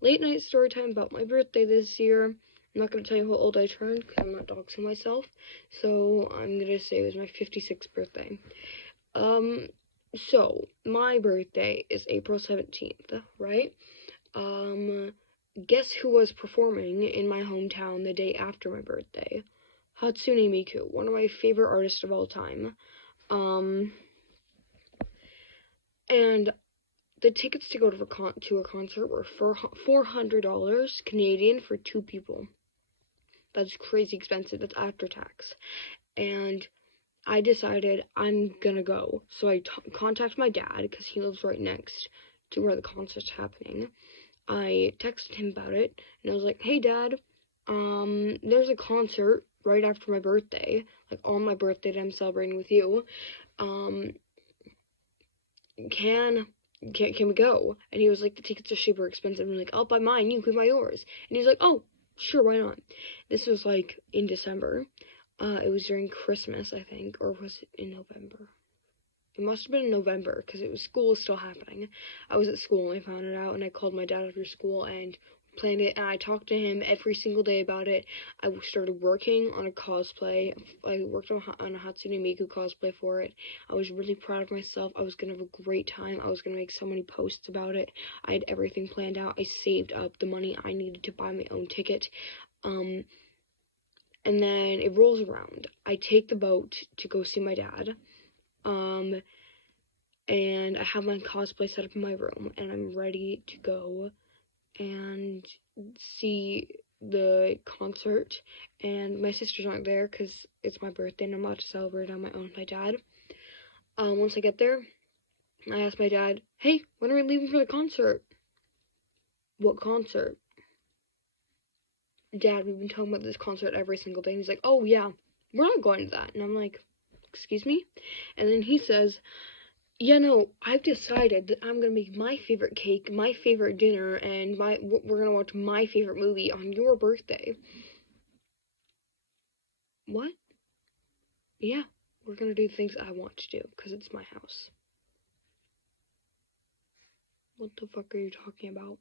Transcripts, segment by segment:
late night story time about my birthday this year. I'm not going to tell you how old I turned because I'm not doxing myself. So I'm going to say it was my 56th birthday. So my birthday is April 17th, right? Guess who was performing in my hometown the day after my birthday? Hatsune Miku, one of my favorite artists of all time. And the tickets to go to a concert were $400 Canadian for 2 people. That's crazy expensive. That's after tax. And I decided I'm gonna go. So I contacted my dad because he lives right next to where the concert's happening. I texted him about it, and I was like, "Hey, Dad, there's a concert right after my birthday, like on my birthday that I'm celebrating with you. Can we go?" And he was like, "The tickets are super expensive." I'm like, "I'll buy mine, you can buy yours." And he's like, "Oh, sure, why not?" This was like in December. It was during Christmas, I think, or was it in November? It must have been in November, because school was still happening. I was at school and I found it out, and I called my dad after school and planned it, and I talked to him every single day about it. I started working on a cosplay. I worked on a Hatsune Miku cosplay for it. I was really proud of myself. I was going to have a great time. I was going to make so many posts about it. I had everything planned out. I saved up the money I needed to buy my own ticket. And then it rolls around. I take the boat to go see my dad. And I have my cosplay set up in my room, and I'm ready to go and see the concert. And my sisters aren't there because it's my birthday and I'm about to celebrate on my own with my dad. Once I get there, I ask my dad, "Hey, when are we leaving for the concert?" "What concert?" "Dad, we've been talking about this concert every single day." And he's like, "Oh yeah, we're not going to that." And I'm like, "Excuse me?" And then he says, "Yeah, no, I've decided that I'm gonna make my favorite cake, my favorite dinner, and we're gonna watch my favorite movie on your birthday." What? Yeah, we're gonna do things I want to do, because it's my house. What the fuck are you talking about?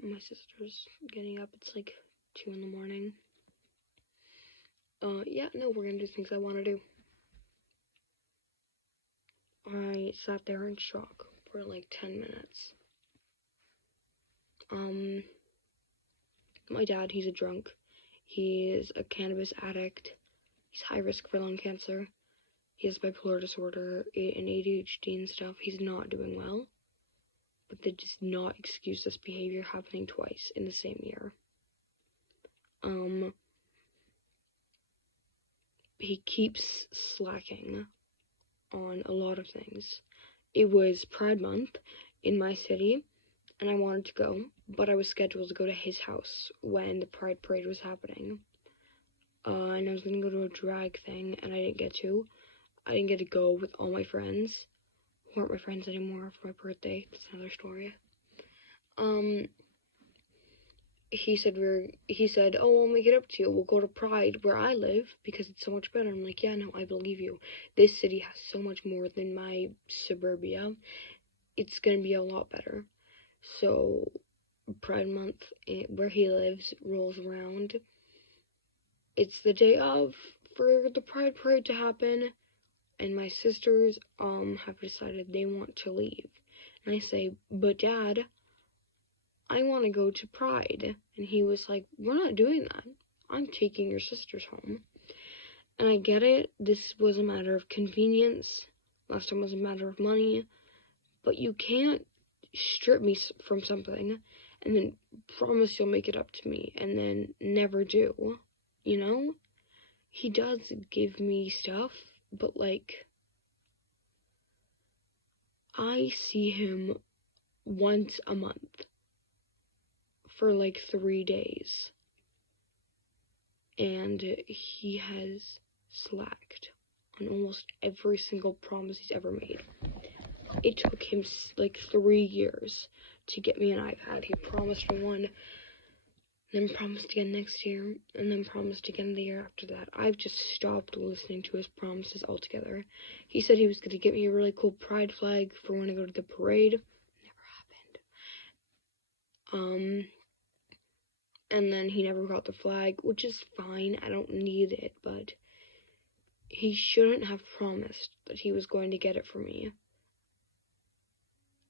My sister's getting up. It's like 2 in the morning. Yeah, no, we're gonna do things I want to do. I sat there in shock for like 10 minutes. My dad, he's a drunk. He is a cannabis addict. He's high risk for lung cancer. He has bipolar disorder and ADHD and stuff. He's not doing well. But that does not excuse this behavior happening twice in the same year. He keeps slacking on a lot of things. It was Pride Month in my city, and I wanted to go, but I was scheduled to go to his house when the Pride Parade was happening. And I was gonna go to a drag thing, and I didn't get to. I didn't get to go with all my friends, who aren't my friends anymore, for my birthday. That's another story. He said, "Oh, I'll make it up to you. We'll go to Pride where I live because it's so much better." I'm like, "Yeah, no, I believe you. This city has so much more than my suburbia. It's gonna be a lot better." So Pride Month, where he lives, rolls around. It's the day of for the Pride Parade to happen, and my sisters have decided they want to leave. And I say, "But Dad, I want to go to Pride." And he was like, "We're not doing that. I'm taking your sisters home." And I get it. This was a matter of convenience. Last time was a matter of money. But you can't strip me from something and then promise you'll make it up to me and then never do. You know? He does give me stuff, but like, I see him once a month for like 3 days, and he has slacked on almost every single promise he's ever made. It took him like 3 years to get me an iPad. He promised me one then promised again next year, and then promised again the year after that. I've just stopped listening to his promises altogether. He said he was going to get me a really cool pride flag for when I go to the parade. Never happened. And then he never got the flag, which is fine. I don't need it, but he shouldn't have promised that he was going to get it for me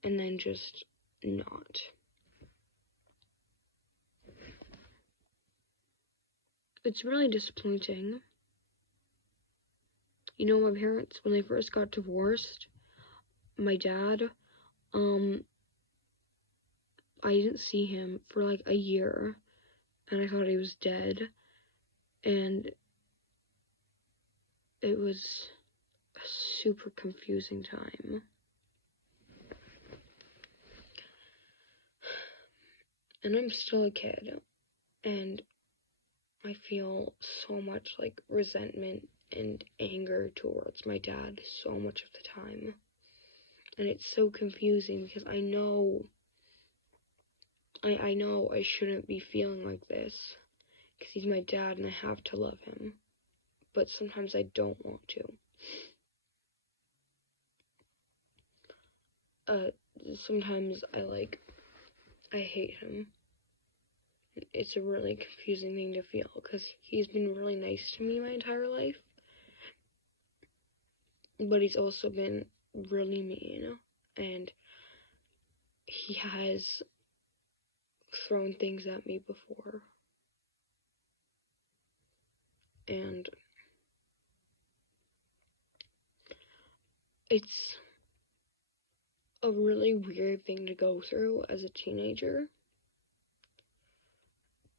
and then just not. It's really disappointing. You know, my parents, when they first got divorced, my dad, I didn't see him for like a year, and I thought he was dead, and it was a super confusing time. And I'm still a kid, and I feel so much like resentment and anger towards my dad so much of the time. And it's so confusing because I know I shouldn't be feeling like this because he's my dad and I have to love him. But sometimes I don't want to. Sometimes I hate him. It's a really confusing thing to feel because he's been really nice to me my entire life. But he's also been really mean, and he has thrown things at me before. And it's a really weird thing to go through as a teenager.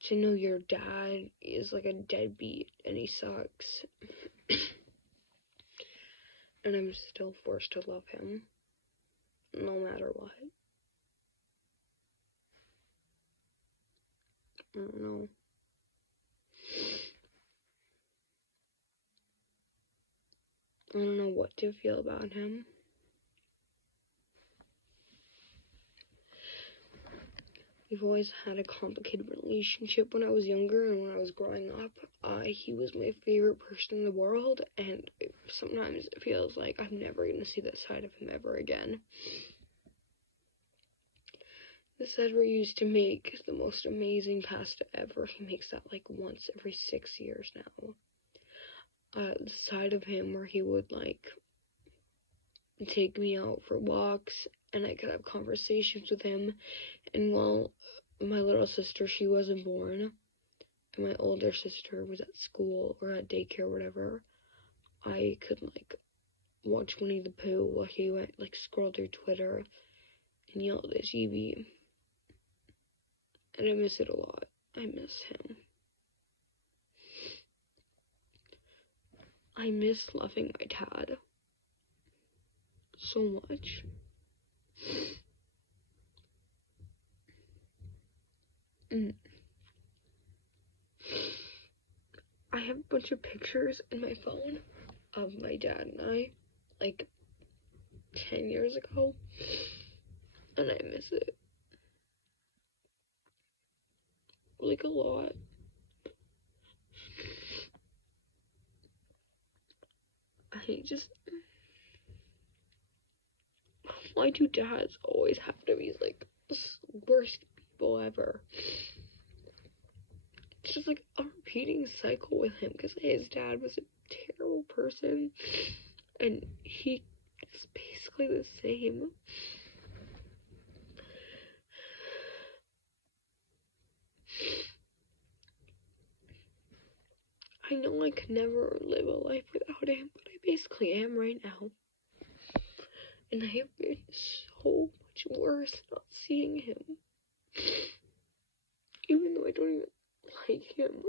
To know your dad is like a deadbeat and he sucks. And I'm still forced to love him, no matter what. I don't know. I don't know what to feel about him. We've always had a complicated relationship when I was younger and when I was growing up. He was my favorite person in the world, and sometimes it feels like I'm never going to see that side of him ever again. This Edward used to make the most amazing pasta ever. He makes that like once every 6 years now. The side of him where he would like take me out for walks and I could have conversations with him. And while my little sister, she wasn't born, and my older sister was at school or at daycare or whatever, I could like watch Winnie the Pooh while he went like scroll through Twitter and yell at the TV. And I miss it a lot. I miss him. I miss loving my dad so much. I have a bunch of pictures in my phone of my dad and I, like 10 years ago, and I miss it. Like a lot. Why do dads always have to be like the worst people ever? It's just like a repeating cycle with him because his dad was a terrible person and he is basically the same. I know I could never live a life without him, but I basically am right now. And I have been so much worse not seeing him. Even though I don't even like him.